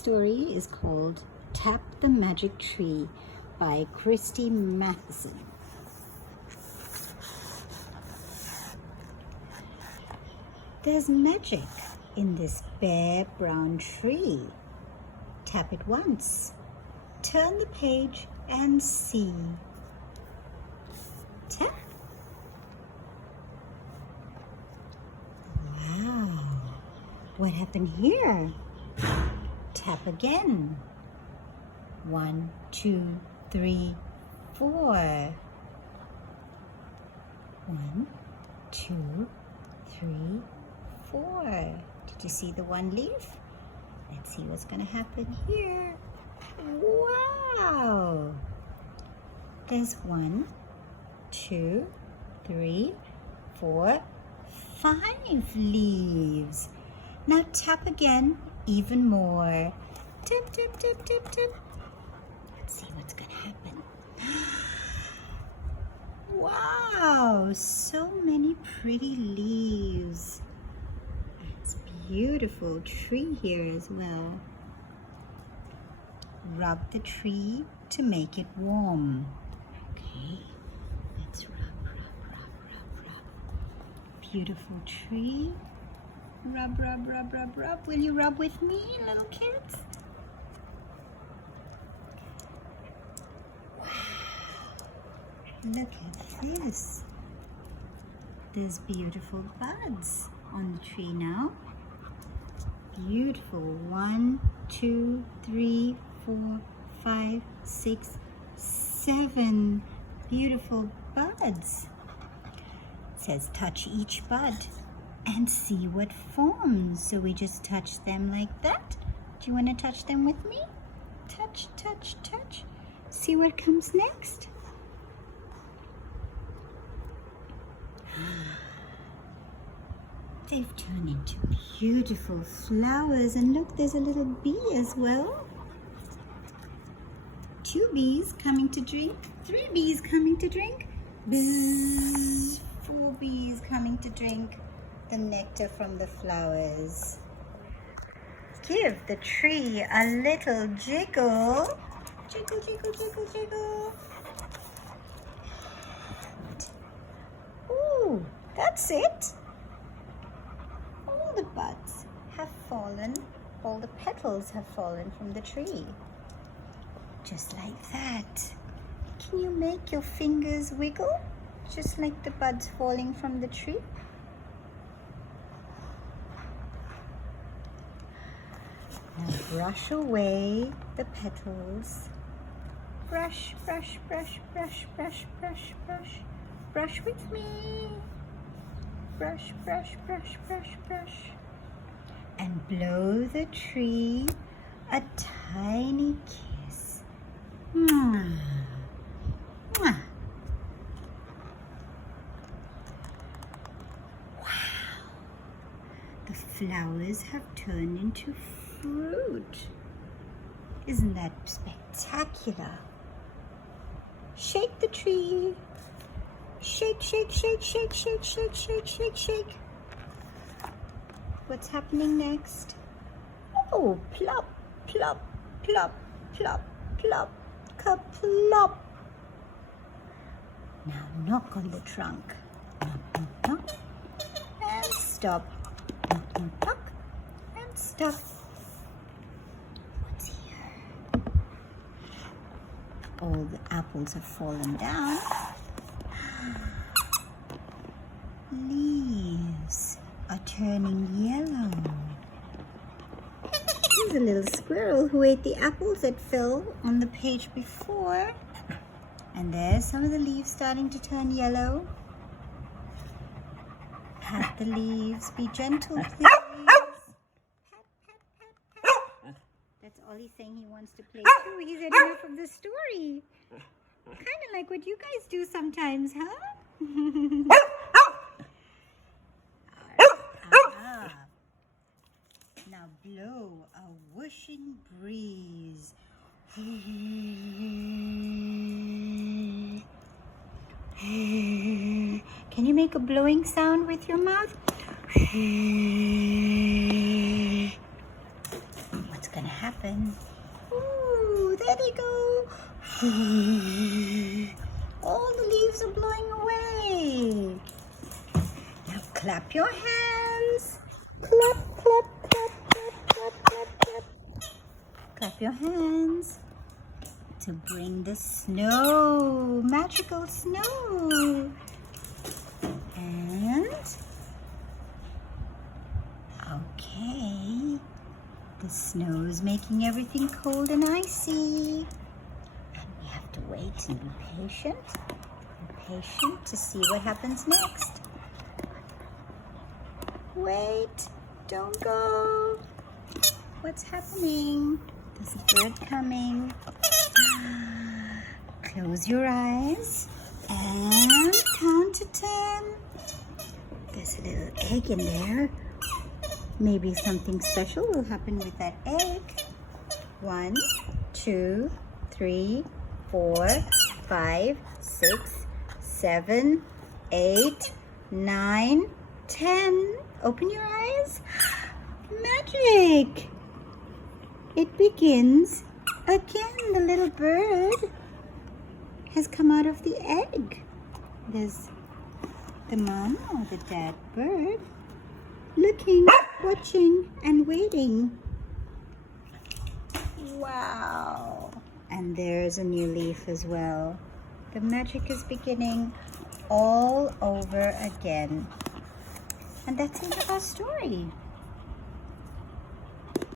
Story is called Tap the Magic Tree by Christy Matheson. There's magic in this bare brown tree. Tap it once. Turn the page and see. Tap. Wow. What happened here? Tap again. 1, 2, 3, 4. 1, 2, 3, 4. Did you see the one leaf? Let's see what's going to happen here. Wow! There's 1, 2, 3, 4, 5 leaves. Now tap again, even more. Tap, tap, tap, tap, tap. Let's see what's going to happen. Wow, so many pretty leaves. It's a beautiful tree here as well. Rub the tree to make it warm. Okay, let's rub, rub, rub, rub, rub. Beautiful tree. Rub, rub, rub, rub, rub. Will you rub with me, little kids? Wow. Look at this. There's beautiful buds on the tree now. Beautiful. 1, 2, 3, 4, 5, 6, 7 beautiful buds. It says touch each bud and see what forms. So we just touch them like that. Do you want to touch them with me? Touch, touch, touch. See what comes next. They've turned into beautiful flowers. And look, there's a little bee as well. 2 bees coming to drink. 3 bees coming to drink. Bzzz. 4 bees coming to drink the nectar from the flowers. Give the tree a little jiggle. Jiggle, jiggle, jiggle, jiggle. Ooh, that's it. All the buds have fallen, all the petals have fallen from the tree. Just like that. Can you make your fingers wiggle? Just like the buds falling from the tree. Now brush away the petals. Brush, brush, brush, brush, brush, brush, brush. Brush with me. Brush, brush, brush, brush, brush. And blow the tree a tiny kiss. Mwah. Mwah. Wow. The flowers have turned into fruit. Isn't that spectacular? Shake the tree. Shake, shake, shake, shake, shake, shake, shake, shake, shake. What's happening next? Oh, plop, plop, plop, plop, plop, ka-plop. Now knock on the trunk. Knock, knock, knock. And stop. Knock, knock, knock. And stop. What's here? All the apples have fallen down. Leaves are turning yellow. Here's a little squirrel who ate the apples that fell on the page before. And there's some of the leaves starting to turn yellow. Pat the leaves. Be gentle, please. Pat, pat, pat, pat. That's Ollie saying he wants to play too. He's had enough of the story. Kind of like what you guys do sometimes, huh? Now blow a whooshing breeze. Can you make a blowing sound with your mouth? What's gonna happen? happen. Ooh, there they go. All the leaves are blowing away. Now clap your hands. Clap, clap, clap, clap, clap, clap, clap. Clap your hands to bring the snow, magical snow. And, okay, the snow is making everything cold and icy. And we have to wait and be patient to see what happens next. Wait, don't go. What's happening? There's a bird coming. Close your eyes and count to 10. There's a little egg in there. Maybe something special will happen with that egg. 1, 2, 3, 4, 5, 6, 7, 8, 9, 10. Open your eyes. Magic! It begins again. The little bird has come out of the egg. There's the mom or the dad bird looking, watching, and waiting. Wow! And there's a new leaf as well. The magic is beginning all over again. And that's the end of our story.